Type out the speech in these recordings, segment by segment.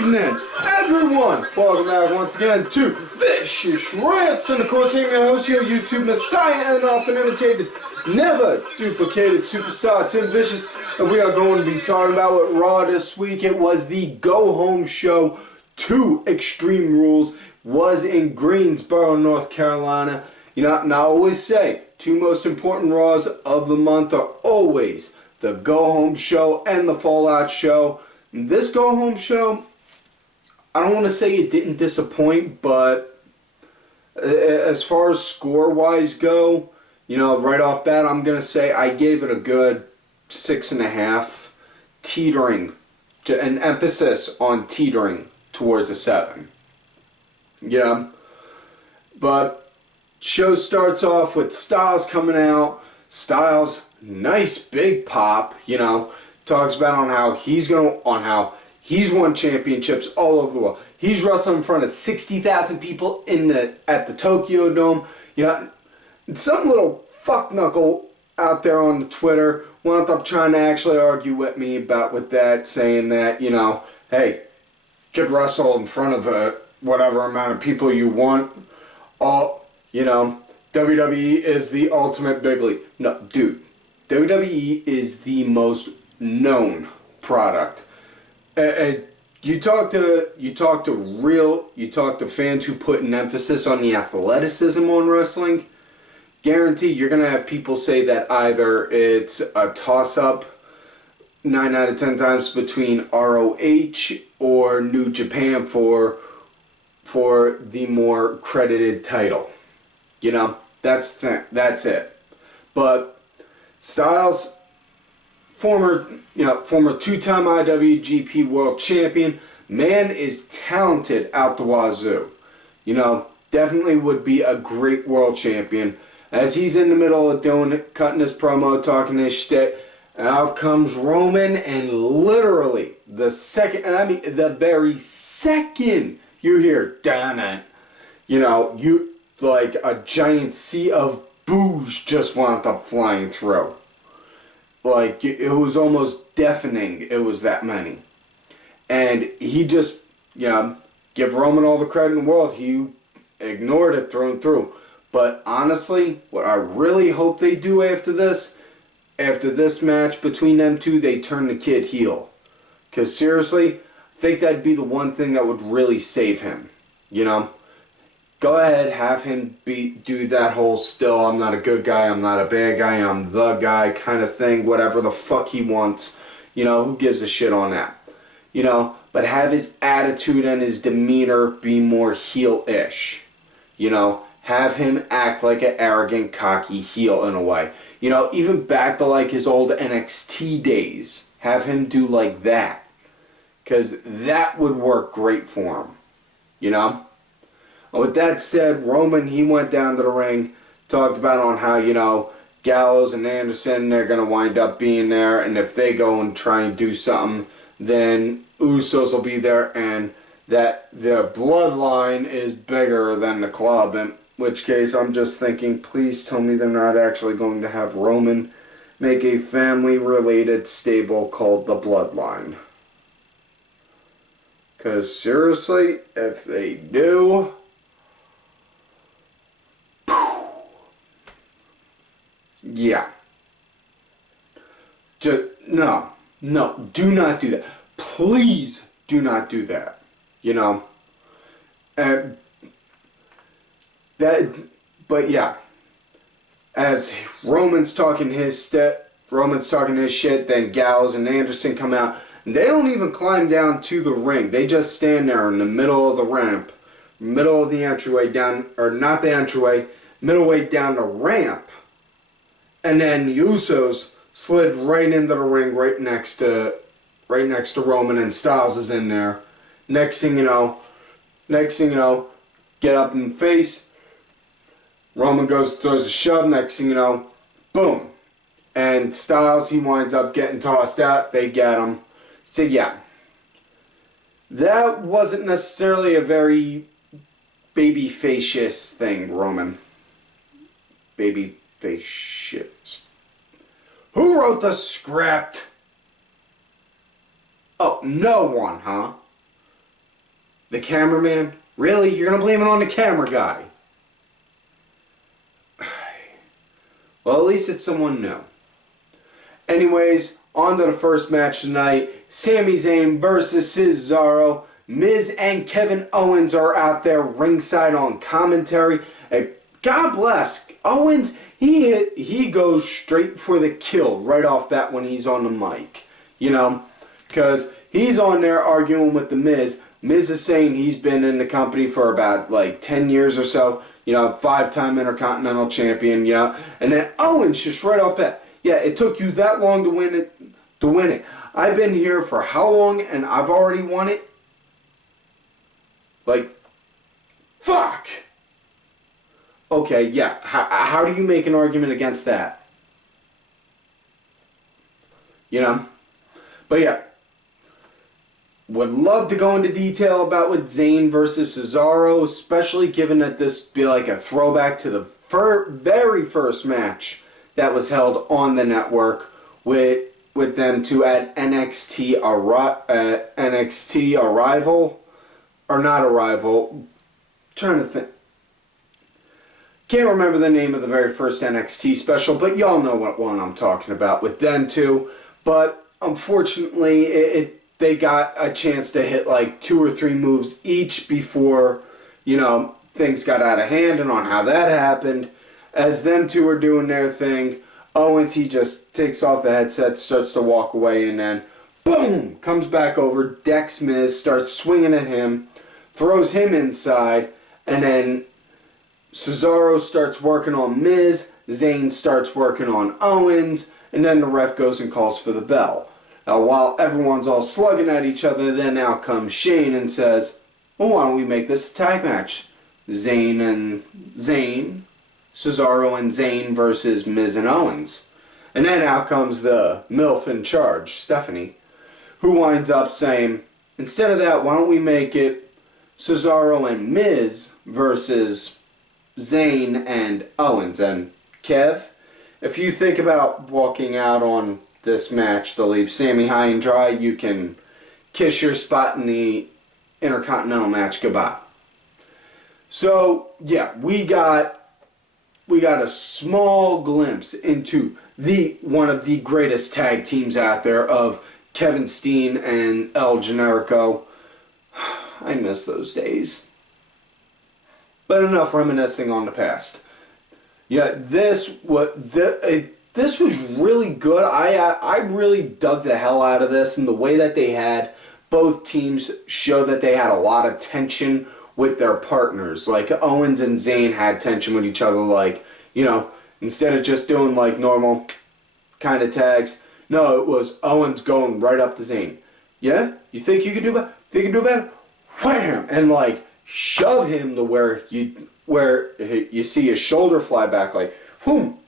evening, everyone! Welcome back once again to Vicious Rants, and of course I'm your host, your YouTube Messiah, and often imitated, never duplicated superstar Tim Vicious, and we are going to be talking about what Raw this week. It was the Go Home Show 2 Extreme Rules, was in Greensboro, North Carolina. You know, and I always say, two most important Raws of the month are always the Go Home Show and the Fallout Show. This Go Home Show, I don't want to say it didn't disappoint, but as far as score-wise go, you know, right off bat, I'm going to say I gave it a good 6.5, teetering, an emphasis on teetering towards a 7. Yeah, but show starts off with Styles coming out. Styles, nice big pop, you know. Talks about on how he's won championships all over the world. He's wrestling in front of 60,000 people at the Tokyo Dome. You know, some little fuckknuckle out there on the Twitter wound up trying to actually argue with me with that, saying that, you know, hey, you could wrestle in front of whatever amount of people you want. You know, WWE is the ultimate big league. No, dude, WWE is the most known product. You talk to fans who put an emphasis on the athleticism on wrestling, guarantee you're gonna have people say that either it's a toss-up 9 out of 10 times between ROH or New Japan for the more credited title. You know, that's it. But Styles, former two-time IWGP World Champion, man is talented out the wazoo. You know, definitely would be a great World Champion. As he's in the middle of cutting his promo, talking his shit, out comes Roman, and literally the very second you hear "damn," you know, like a giant sea of boos just wound up flying through. Like, it was almost deafening, it was that many. And he just, you know, give Roman all the credit in the world, he ignored it through and through. But honestly, what I really hope they do after this match between them two, they turn the kid heel. Because seriously, I think that'd be the one thing that would really save him, you know? Go ahead, have him do that whole still, I'm not a good guy, I'm not a bad guy, I'm the guy kind of thing, whatever the fuck he wants. You know, who gives a shit on that? You know, but have his attitude and his demeanor be more heel-ish. You know, have him act like an arrogant, cocky heel in a way. You know, even back to like his old NXT days. Have him do like that. Because that would work great for him. You know? With that said, Roman, he went down to the ring, talked about on how, you know, Gallows and Anderson, they're going to wind up being there, and if they go and try and do something, then Usos will be there, and that their bloodline is bigger than the club, in which case I'm just thinking, please tell me they're not actually going to have Roman make a family-related stable called the Bloodline. Because seriously, if they do, yeah. No, do not do that. Please do not do that. You know? But yeah. As Roman's talking his shit, then Gallows and Anderson come out. And they don't even climb down to the ring. They just stand there in the middle of the ramp. Middle of the entryway down, or not the entryway, middle way down the ramp. And then the Usos slid right into the ring right next to Roman, and Styles is in there. Next thing you know, get up in the face. Roman throws a shove, next thing you know, boom. And Styles, he winds up getting tossed out, they get him. So yeah, that wasn't necessarily a very baby-facious thing, Roman. Baby-face shit. Who wrote the script? Oh, no one, huh? The cameraman? Really? You're gonna blame it on the camera guy? Well, at least it's someone new. Anyways, on to the first match tonight. Sami Zayn versus Cesaro. Miz and Kevin Owens are out there ringside on commentary. And God bless Owens. He goes straight for the kill right off bat when he's on the mic. You know, because he's on there arguing with the Miz. Miz is saying he's been in the company for about like 10 years or so. You know, 5-time Intercontinental Champion. You know, and then Owens just right off bat. Yeah, it took you that long to win it. I've been here for how long and I've already won it? Like, fuck! Okay, yeah, how do you make an argument against that? You know? But yeah, would love to go into detail about with Zayn versus Cesaro, especially given that this be like a throwback to the very first match that was held on the network with them two at NXT Arrival, or not Arrival. Trying to think. Can't remember the name of the very first NXT special, but y'all know what one I'm talking about with them two. But unfortunately, they got a chance to hit like 2 or 3 moves each before, you know, things got out of hand. And on how that happened, as them two are doing their thing, Owens, he just takes off the headset, starts to walk away, and then boom, comes back over, decks Miz, starts swinging at him, throws him inside, and then Cesaro starts working on Miz, Zayn starts working on Owens, and then the ref goes and calls for the bell. Now, while everyone's all slugging at each other, then out comes Shane and says, well, why don't we make this a tag match? Cesaro and Zayn versus Miz and Owens. And then out comes the MILF in charge, Stephanie, who winds up saying, instead of that, why don't we make it Cesaro and Miz versus Zayn and Owens. And Kev, if you think about walking out on this match to leave Sami high and dry, you can kiss your spot in the Intercontinental match goodbye. So, yeah, we got a small glimpse into one of the greatest tag teams out there of Kevin Steen and El Generico. I miss those days. But enough reminiscing on the past. Yeah, this was really good. I really dug the hell out of this, and the way that they had both teams show that they had a lot of tension with their partners. Like Owens and Zayn had tension with each other, like, you know, instead of just doing like normal kind of tags. No, it was Owens going right up to Zayn. Yeah? You think you can do better? Think you can do better? Wham! And like shove him to where you see his shoulder fly back, like, whoom.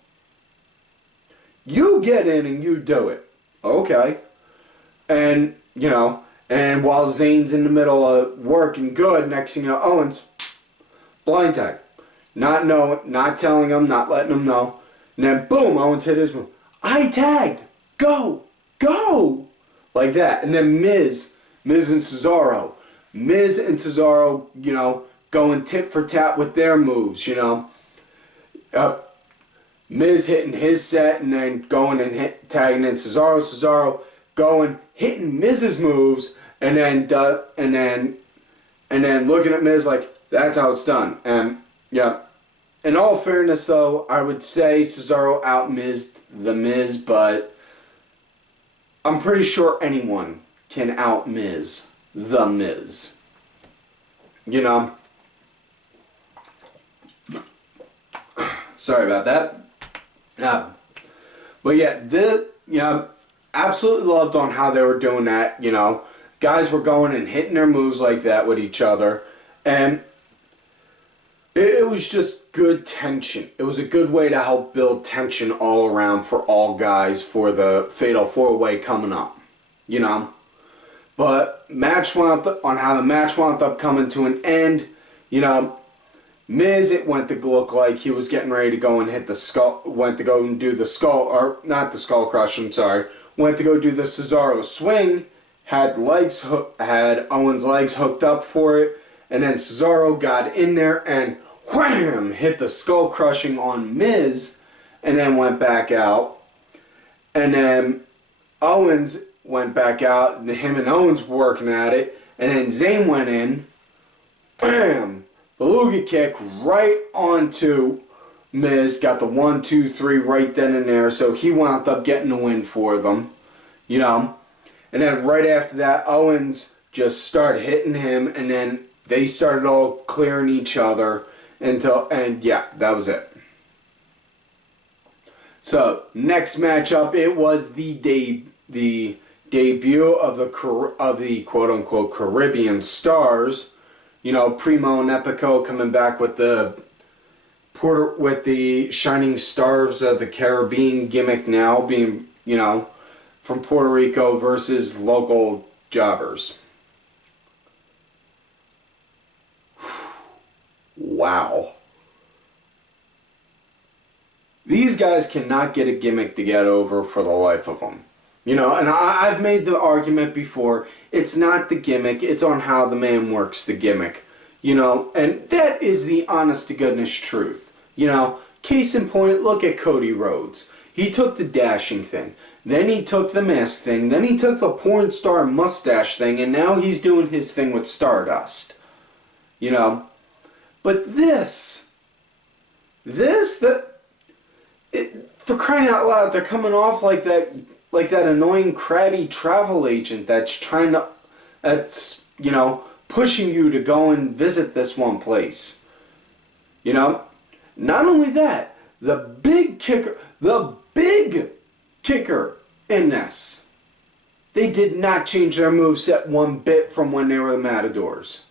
You get in and you do it. Okay. And, you know, and while Zayn's in the middle of working good, next thing you know, Owens, blind tag. Not telling him, not letting him know. And then boom, Owens hit his move. I tagged. Go. Go. Like that. And then Miz and Cesaro. Miz and Cesaro, you know, going tit for tat with their moves, you know. Miz hitting his set and then going and tagging in Cesaro going, hitting Miz's moves, and then looking at Miz like, that's how it's done. And yeah, in all fairness though, I would say Cesaro out-Miz'd the Miz, but I'm pretty sure anyone can out-Miz the Miz. You know? Sorry about that. But yeah, absolutely loved on how they were doing that, you know. Guys were going and hitting their moves like that with each other. And it was just good tension. It was a good way to help build tension all around for all guys for the Fatal 4-Way coming up, you know. But on how the match wound up coming to an end, you know, Miz, it went to look like he was getting ready to go and hit the skull, went to go and do the skull, or not the skull crush, I'm sorry, went to go do the Cesaro swing, had Owens' legs hooked up for it, and then Cesaro got in there and wham! Hit the skull crushing on Miz, and then went back out. And then Owens went back out, and him and Owens were working at it, and then Zayn went in, bam! Beluga kick right onto Miz, got the 1, 2, 3 right then and there, so he wound up getting the win for them, you know. And then right after that, Owens just started hitting him, and then they started all clearing each other and yeah, that was it. So next matchup, it was the debut of the quote unquote Caribbean stars. You know, Primo and Epico coming back with the Shining Stars of the Caribbean gimmick now, being, you know, from Puerto Rico versus local jobbers. Wow. These guys cannot get a gimmick to get over for the life of them. You know, and I've made the argument before, it's not the gimmick, it's on how the man works the gimmick. You know, and that is the honest to goodness truth. You know, case in point, look at Cody Rhodes. He took the dashing thing, then he took the mask thing, then he took the porn star mustache thing, and now he's doing his thing with Stardust. You know, but for crying out loud, they're coming off like that annoying crabby travel agent that's you know, pushing you to go and visit this one place. You know, not only that, the big kicker in this, they did not change their moveset one bit from when they were the Matadors.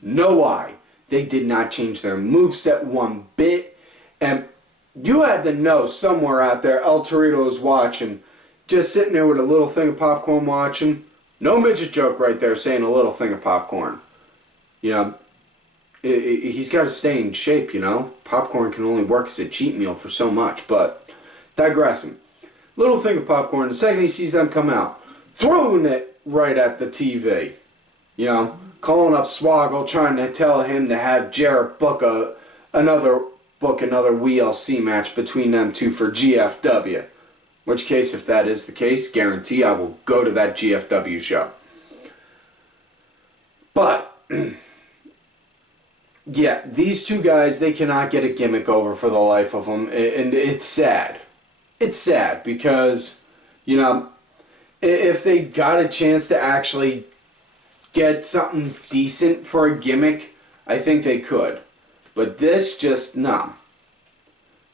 No lie, they did not change their moveset one bit, and you had to know somewhere out there El Torito was watching, just sitting there with a little thing of popcorn watching. No midget joke right there saying a little thing of popcorn. You know, he's got to stay in shape, you know. Popcorn can only work as a cheat meal for so much, but digressing. Little thing of popcorn, the second he sees them come out, throwing it right at the TV. You know, calling up Swoggle, trying to tell him to have Jarrett book another WLC match between them two for GFW. Which case, if that is the case, guarantee I will go to that GFW show. But, yeah, these two guys, they cannot get a gimmick over for the life of them. And it's sad. It's sad because, you know, if they got a chance to actually get something decent for a gimmick, I think they could. But this just, no.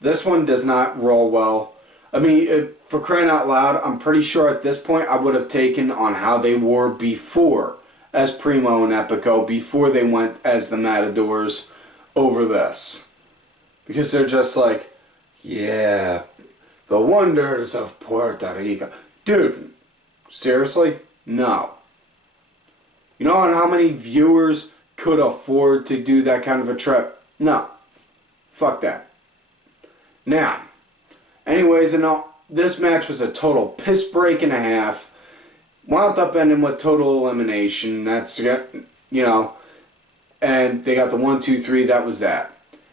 This one does not roll well. I mean, for crying out loud, I'm pretty sure at this point I would have taken on how they were before as Primo and Epico, before they went as the Matadors, over this. Because they're just like, yeah, the wonders of Puerto Rico. Dude, seriously? No. You know how many viewers could afford to do that kind of a trip? No. Fuck that. Now, anyways, this match was a total piss break and a half. Wound up ending with total elimination. That's, you know, and they got the 1, 2, 3. That was that.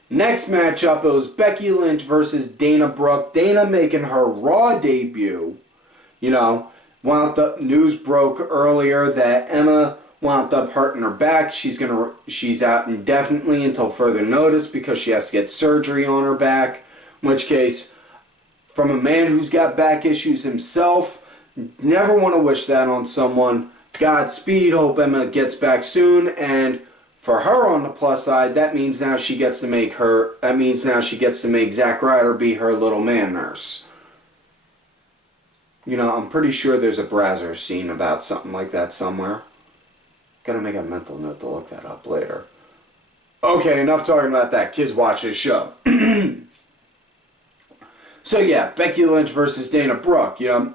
Next matchup, it was Becky Lynch versus Dana Brooke. Dana making her Raw debut. You know, wound up, news broke earlier that Emma wound up hurting her back. She's out indefinitely until further notice because she has to get surgery on her back. In which case, from a man who's got back issues himself, never want to wish that on someone. Godspeed, hope Emma gets back soon, and for her on the plus side, that means now she gets to make Zack Ryder be her little man nurse. You know, I'm pretty sure there's a Brazzers scene about something like that somewhere. Gotta make a mental note to look that up later. Okay, enough talking about that. Kids watch this show. So yeah, Becky Lynch versus Dana Brooke, you know.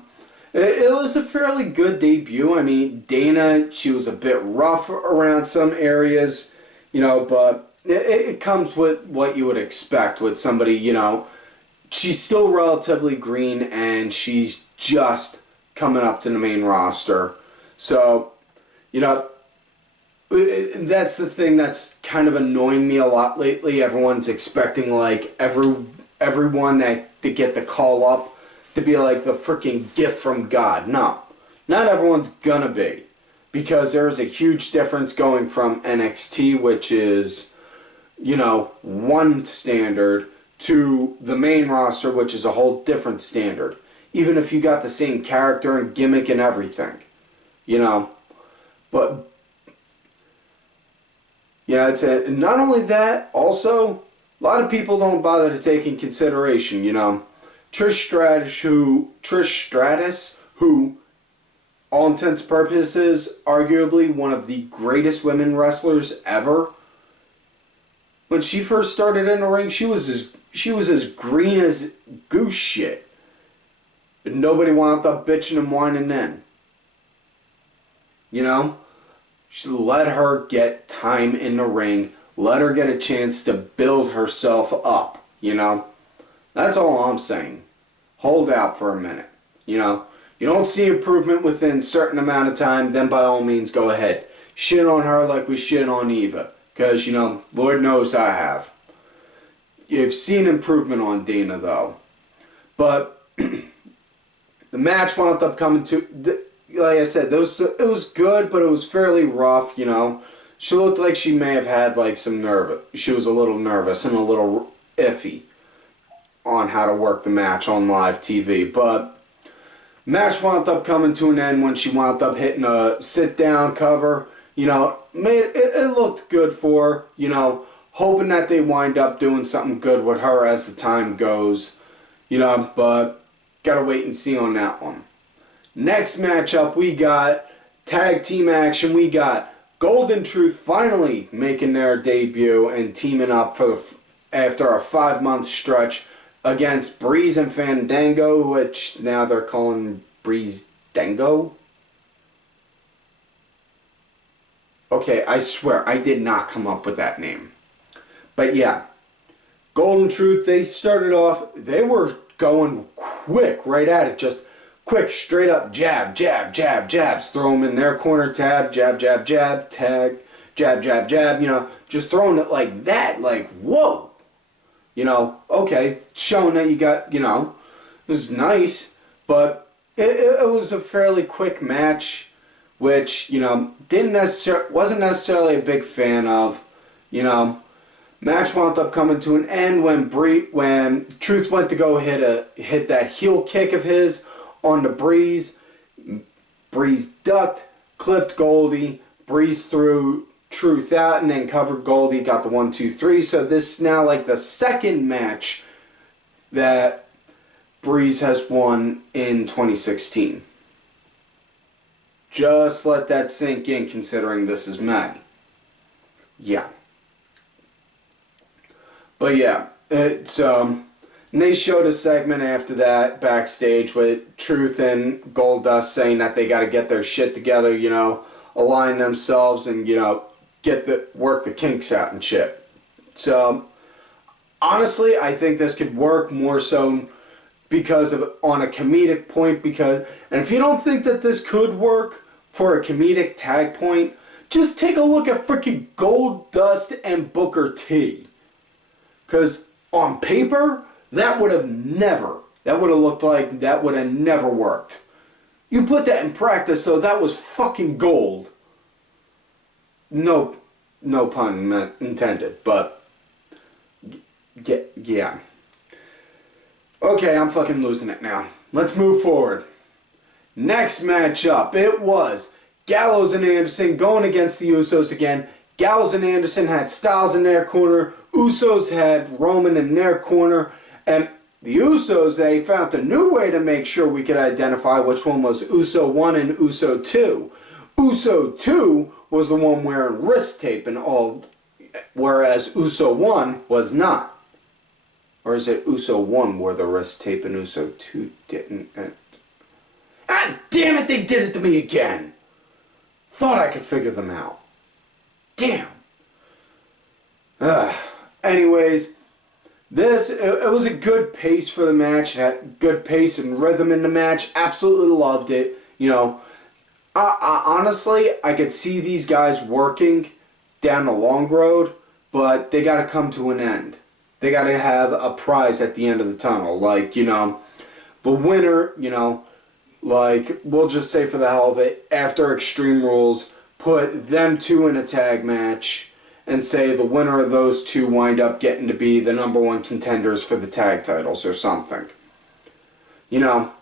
It was a fairly good debut. I mean, Dana, she was a bit rough around some areas, you know, but it comes with what you would expect with somebody, you know. She's still relatively green, and she's just coming up to the main roster. So, you know, that's the thing that's kind of annoying me a lot lately. Everyone's expecting like everyone to get the call up to be like the freaking gift from God. No, not everyone's gonna be, because there's a huge difference going from NXT, which is, you know, one standard, to the main roster, which is a whole different standard. Even if you got the same character and gimmick and everything, you know. But yeah, not only that, also a lot of people don't bother to take in consideration, you know, Trish Stratus, who all intents and purposes, arguably one of the greatest women wrestlers ever. When she first started in the ring, she was as green as goose shit. And nobody wound up bitching and whining then. You know? Let her get time in the ring. Let her get a chance to build herself up. You know? That's all I'm saying. Hold out for a minute. You know? You don't see improvement within a certain amount of time, then by all means go ahead. Shit on her like we shit on Eva. Because, you know, Lord knows I have. You've seen improvement on Dana, though. But the match wound up coming to... Like I said, it was good, but it was fairly rough, you know. She looked like she may have had, like, some nerve. She was a little nervous and a little iffy on how to work the match on live TV. But match wound up coming to an end when she wound up hitting a sit-down cover. You know, it looked good for her, you know, hoping that they wind up doing something good with her as the time goes, you know, but gotta wait and see on that one. Next matchup, we got tag team action. We got Golden Truth finally making their debut and teaming up after a 5-month stretch against Breeze and Fandango, which now they're calling Breeze Dango. Okay, I swear, I did not come up with that name. But yeah, Golden Truth, they started off, they were going quick right at it. Just quick, straight up jab, jab, jab, jabs. Throw them in their corner, tab, jab, jab, jab, tag, jab, jab, jab. You know, just throwing it like that, like, whoa. You know, okay, showing that you got, you know, it was nice. But it was a fairly quick match, which, you know, wasn't necessarily a big fan of. You know, match wound up coming to an end when Truth went to go hit that heel kick of his on the Breeze. Breeze ducked, clipped Goldie. Breeze threw Truth out and then covered Goldie. Got the 1, 2, 3. So this is now like the second match that Breeze has won in 2016. Just let that sink in, considering this is May. Yeah. But yeah, it's and they showed a segment after that backstage with Truth and Goldust saying that they got to get their shit together, you know, align themselves and, you know, work the kinks out and shit. So honestly, I think this could work more so because of on a comedic point. And if you don't think that this could work for a comedic tag point, just take a look at freaking Goldust and Booker T. Because on paper, that would have looked like that would have never worked. You put that in practice, though, that was fucking gold. No pun intended, but yeah. Okay, I'm fucking losing it now. Let's move forward. Next matchup, it was Gallows and Anderson going against the Usos again. Gallows and Anderson had Styles in their corner. Usos had Roman in their corner. And the Usos, they found a new way to make sure we could identify which one was Uso 1 and Uso 2. Uso 2 was the one wearing wrist tape and all, whereas Uso 1 was not. Or is it Uso 1 wore the wrist tape and Uso 2 didn't? Ah, damn it, they did it to me again. Thought I could figure them out. Damn. Anyways, it was a good pace for the match. It had good pace and rhythm in the match. Absolutely loved it. You know, honestly, I could see these guys working down the long road, but they got to come to an end. They got to have a prize at the end of the tunnel. Like, you know, the winner, you know, like, we'll just say for the hell of it, after Extreme Rules, put them two in a tag match and say the winner of those two wind up getting to be the #1 contenders for the tag titles or something. You know,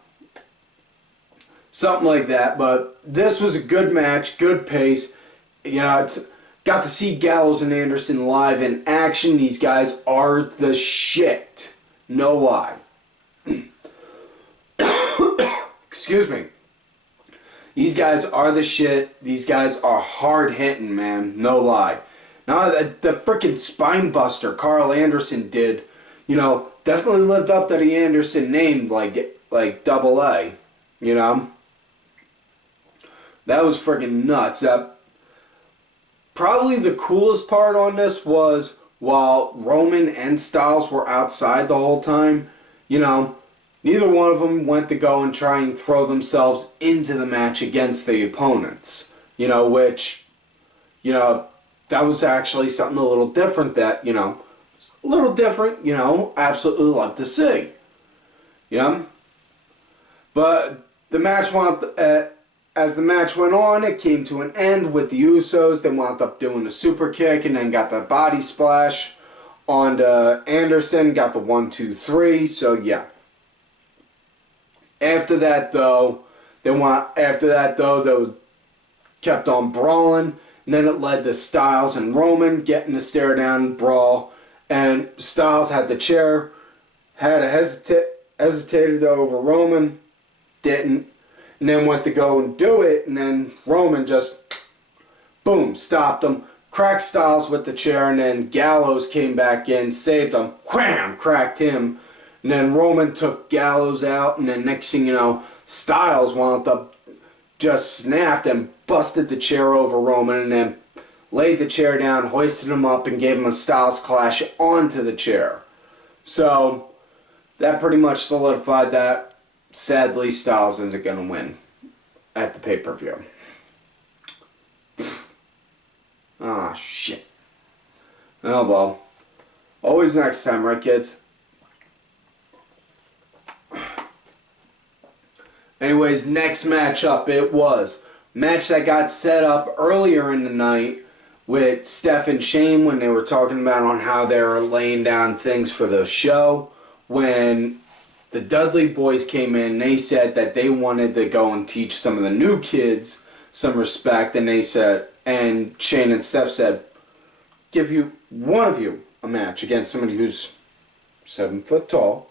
something like that. But this was a good match, good pace. You know, got to see Gallows and Anderson live in action. These guys are the shit. No lie. Excuse me. These guys are the shit. These guys are hard hitting, man. No lie. Now, the freaking spine buster Karl Anderson did, you know, definitely lived up to the Anderson name, like double A, you know. That was freaking nuts. Probably the coolest part on this was while Roman and Styles were outside the whole time, you know, neither one of them went to go and try and throw themselves into the match against the opponents, you know, which, you know, that was actually something a little different that, you know, a little different, you know, absolutely love to see. You know? But the match as the match went on, it came to an end with the Usos. They wound up doing a super kick and then got the body splash on Anderson, got the 1, 2, 3. So yeah. After that though, they kept on brawling. And then it led to Styles and Roman getting the stare down brawl. And Styles had the chair, hesitated over Roman, didn't, and then went to go and do it. And then Roman just, boom, stopped him, cracked Styles with the chair, and then Gallows came back in, saved him, wham, cracked him. And then Roman took Gallows out, and then next thing you know, Styles wound up just snapped and busted the chair over Roman and then laid the chair down, hoisted him up, and gave him a Styles Clash onto the chair. So that pretty much solidified that. Sadly, Styles isn't going to win at the pay-per-view. Ah, shit. Oh, well. Always next time, right, kids? Anyways, next matchup, it was a match that got set up earlier in the night with Steph and Shane when they were talking about on how they were laying down things for the show. When the Dudley boys came in, they said that they wanted to go and teach some of the new kids some respect, and they said, and Shane and Steph said, give you, one of you, a match against somebody who's 7 foot tall.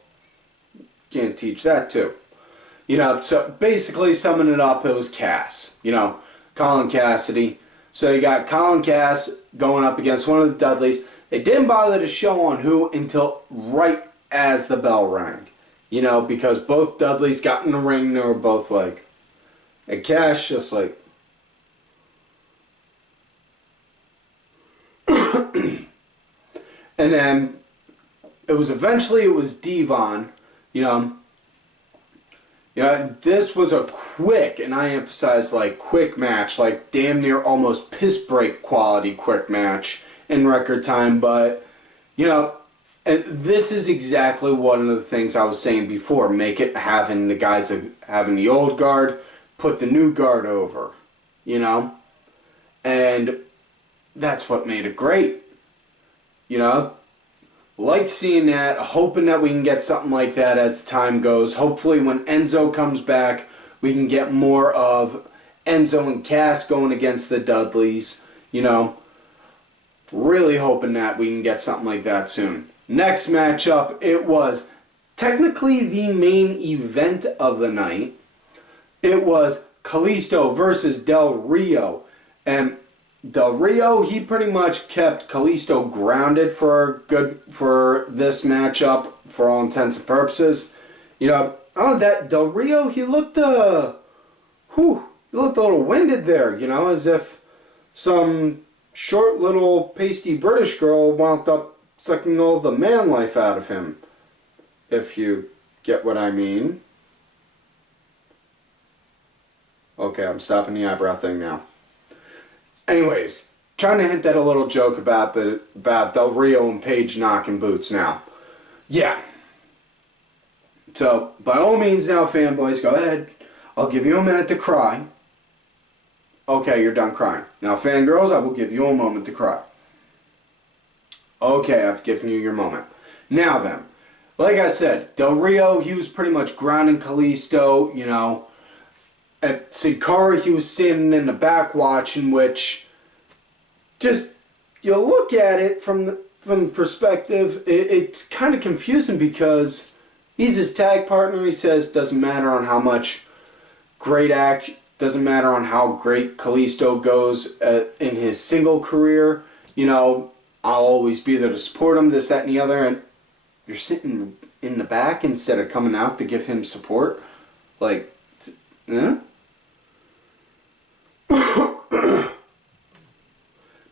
Can't teach that too. You know, so basically summing it up, it was Cass. You know, Colin Cassidy. So you got Colin Cass going up against one of the Dudleys. They didn't bother to show on who until right as the bell rang. You know, because both Dudleys got in the ring and they were both like, and Cass just like, and then it was Devon, you know. Yeah, this was a quick, and I emphasize like quick match, like damn near almost piss break quality quick match in record time. But, you know, and this is exactly one of the things I was saying before. Make it having the guys having the old guard, put the new guard over, you know. And that's what made it great, you know. Like seeing that, hoping that we can get something like that as the time goes. Hopefully when Enzo comes back, we can get more of Enzo and Cass going against the Dudleys. You know, really hoping that we can get something like that soon. Next matchup, it was technically the main event of the night. It was Kalisto versus Del Rio. And Del Rio, he pretty much kept Kalisto grounded for this matchup for all intents and purposes. You know, that Del Rio, he looked a little winded there, you know, as if some short little pasty British girl wound up sucking all the man life out of him, if you get what I mean. Okay, I'm stopping the eyebrow thing now. Anyways, trying to hint at a little joke about Del Rio and Paige knocking boots now. Yeah. So, by all means now, fanboys, go ahead. I'll give you a minute to cry. Okay, you're done crying. Now, fangirls, I will give you a moment to cry. Okay, I've given you your moment. Now then, like I said, Del Rio, he was pretty much grounding Kalisto, you know. At Sin Cara, he was standing in the back watching, which, just, you look at it from the perspective, it's kind of confusing because he's his tag partner. He says doesn't matter on how much great action, doesn't matter on how great Kalisto goes in his single career. You know, I'll always be there to support him, this, that, and the other. And you're sitting in the back instead of coming out to give him support. Like, eh?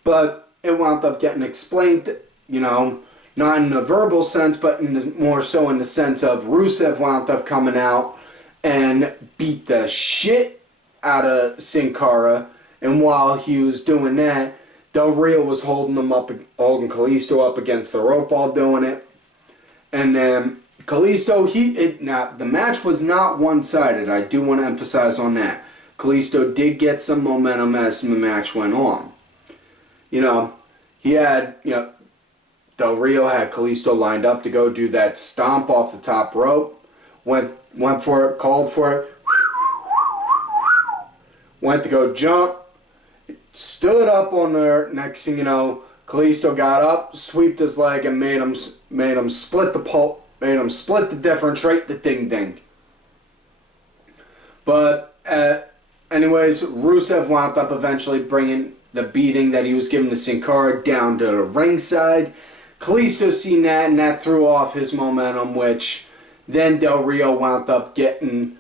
But it wound up getting explained, you know, not in a verbal sense, but more so in the sense of Rusev wound up coming out and beat the shit out of Sin Cara. And while he was doing that, Del Rio was holding Kalisto up against the rope while doing it. And then Kalisto, the match was not one-sided. I do want to emphasize on that. Kalisto did get some momentum as the match went on. You know, he had, you know, Del Rio had Kalisto lined up to go do that stomp off the top rope. Went for it, called for it. Went to go jump. Stood up on there. Next thing you know, Kalisto got up, sweeped his leg, and made him split the pulp. Made him split the difference right the ding ding. But anyways, Rusev wound up eventually bringing the beating that he was giving to Sin Cara down to the ringside. Kalisto seen that, and that threw off his momentum, which then Del Rio wound up getting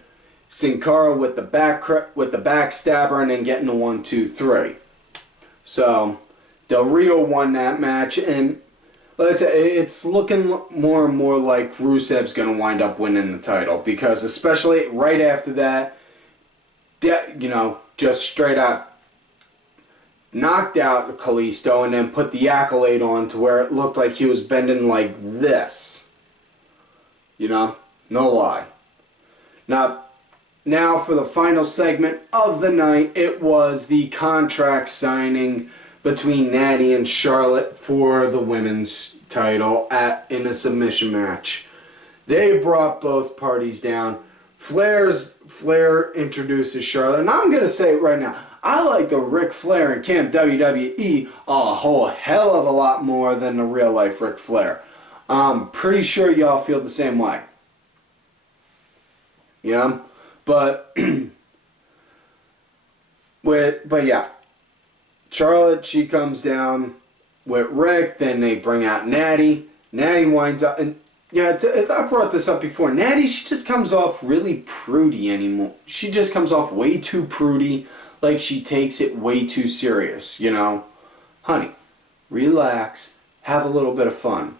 Sin Cara with the backstabber and then getting the 1, 2, 3. So Del Rio won that match, and like I said, it's looking more and more like Rusev's going to wind up winning the title, because especially right after that, you know, just straight up knocked out Kalisto and then put the accolade on to where it looked like he was bending like this. You know? No lie. Now for the final segment of the night, it was the contract signing between Natty and Charlotte for the women's title in a submission match. They brought both parties down. Flair introduces Charlotte, and I'm going to say it right now. I like the Ric Flair in Camp WWE a whole hell of a lot more than the real life Ric Flair. I'm pretty sure y'all feel the same way. You know? But yeah. Charlotte, she comes down with Rick, then they bring out Natty. Natty winds up, and yeah, I brought this up before. Natty, she just comes off really prudy anymore. She just comes off way too prudy. Like she takes it way too serious, you know? Honey, relax, have a little bit of fun.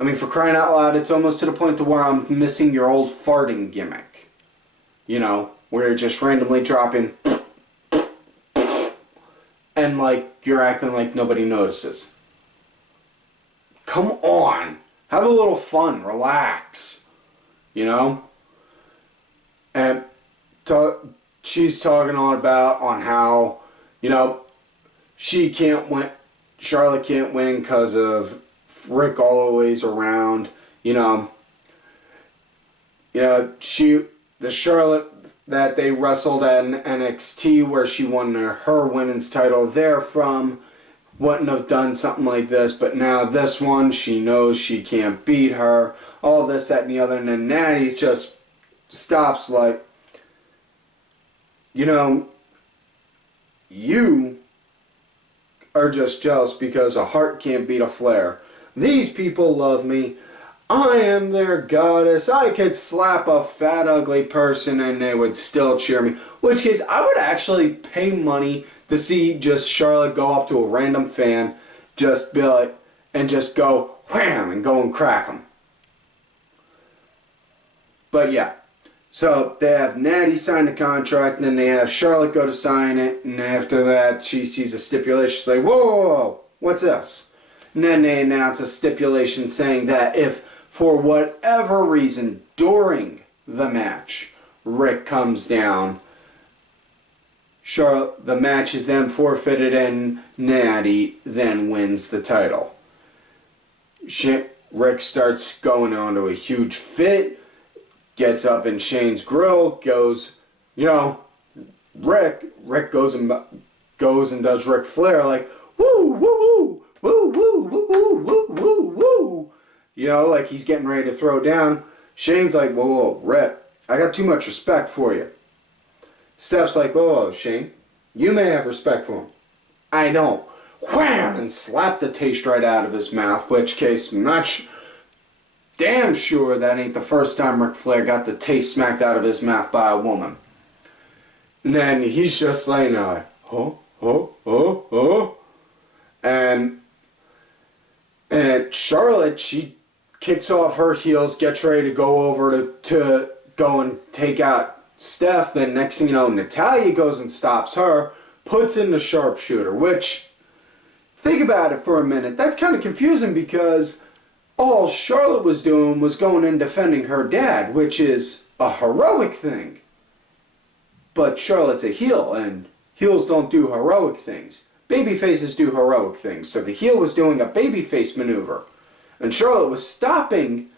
I mean, for crying out loud, it's almost to the point to where I'm missing your old farting gimmick. You know, where you're just randomly dropping and like you're acting like nobody notices. Come on, have a little fun, relax. You know? And she's talking on how, you know, she can't win, Charlotte can't win because of Rick always around, you know. The Charlotte that they wrestled at NXT where she won her women's title there from wouldn't have done something like this, but now this one, she knows she can't beat her, all this, that, and the other, and then Natty just stops like, you know, you are just jealous because a heart can't beat a Flair. These people love me. I am their goddess. I could slap a fat, ugly person and they would still cheer me. Which case, I would actually pay money to see just Charlotte go up to a random fan, just be like, and just go, wham, and go and crack him. But yeah, so they have Natty sign the contract, and then they have Charlotte go to sign it, and after that she sees a stipulation. She's like, whoa, whoa, whoa, what's this? And then they announce a stipulation saying that if for whatever reason during the match Rick comes down, Charlotte, the match is then forfeited and Natty then wins the title. Rick starts going on to a huge fit, gets up in Shane's grill, goes, you know, Rick goes and does Ric Flair like, woo, woo, woo, woo, woo, woo, woo, woo, woo, woo. You know, like he's getting ready to throw down. Shane's like, whoa, whoa, Rick, I got too much respect for you. Steph's like, whoa, whoa, Shane, you may have respect for him. I don't. Wham! And slapped the taste right out of his mouth, which case, I'm not damn sure that ain't the first time Ric Flair got the taste smacked out of his mouth by a woman. And then he's just laying there like, oh, oh, oh, oh. And Charlotte, she kicks off her heels, gets ready to go over to go and take out Steph. Then next thing you know, Natalya goes and stops her, puts in the sharpshooter, which, think about it for a minute, that's kind of confusing because all Charlotte was doing was going and defending her dad, which is a heroic thing. But Charlotte's a heel, and heels don't do heroic things. Babyfaces do heroic things. So the heel was doing a babyface maneuver. And Charlotte was stopping,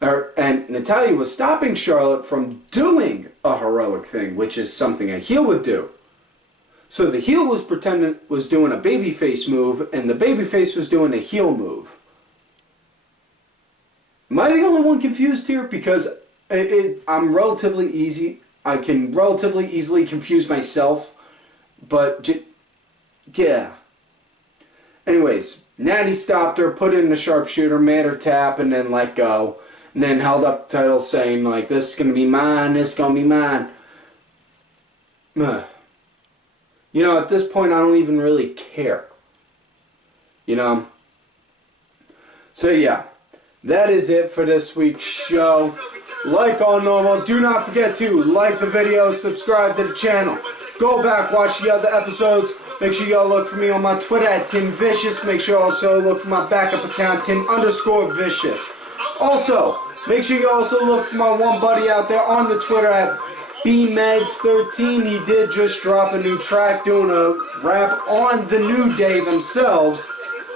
and Natalya was stopping Charlotte from doing a heroic thing, which is something a heel would do. So the heel was doing a babyface move, and the babyface was doing a heel move. Am I the only one confused here? Because I'm relatively easy. I can relatively easily confuse myself, but yeah. Anyways, Natty stopped her, put in the sharpshooter, made her tap, and then let go. And then held up the title saying, like, this is going to be mine, this is going to be mine. You know, at this point, I don't even really care. You know? So, yeah. That is it for this week's show. Like all normal, do not forget to like the video, subscribe to the channel. Go back, watch the other episodes. Make sure y'all look for me on my Twitter at TimVicious. Make sure also look for my backup account, Tim_Vicious. Also, make sure you also look for my one buddy out there on the Twitter at BMeds13. He did just drop a new track doing a rap on the New Day themselves.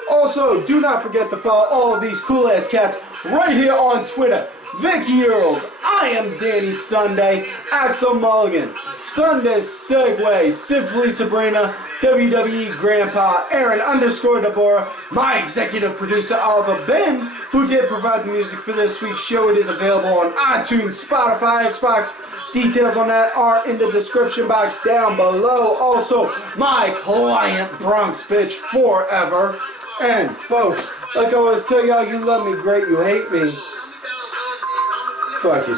Also, do not forget to follow all of these cool-ass cats right here on Twitter. Vicky Earls, I am Danny Sunday, Axel Mulligan, Sunday Segway, Simply Sabrina, WWE Grandpa, Aaron_Deborah, my executive producer Oliver Ben, who did provide the music for this week's show. It is available on iTunes, Spotify, Xbox. Details on that are in the description box down below. Also, my client Bronx Bitch forever. And folks, like I always tell y'all, you love me great, you hate me. Fuck you.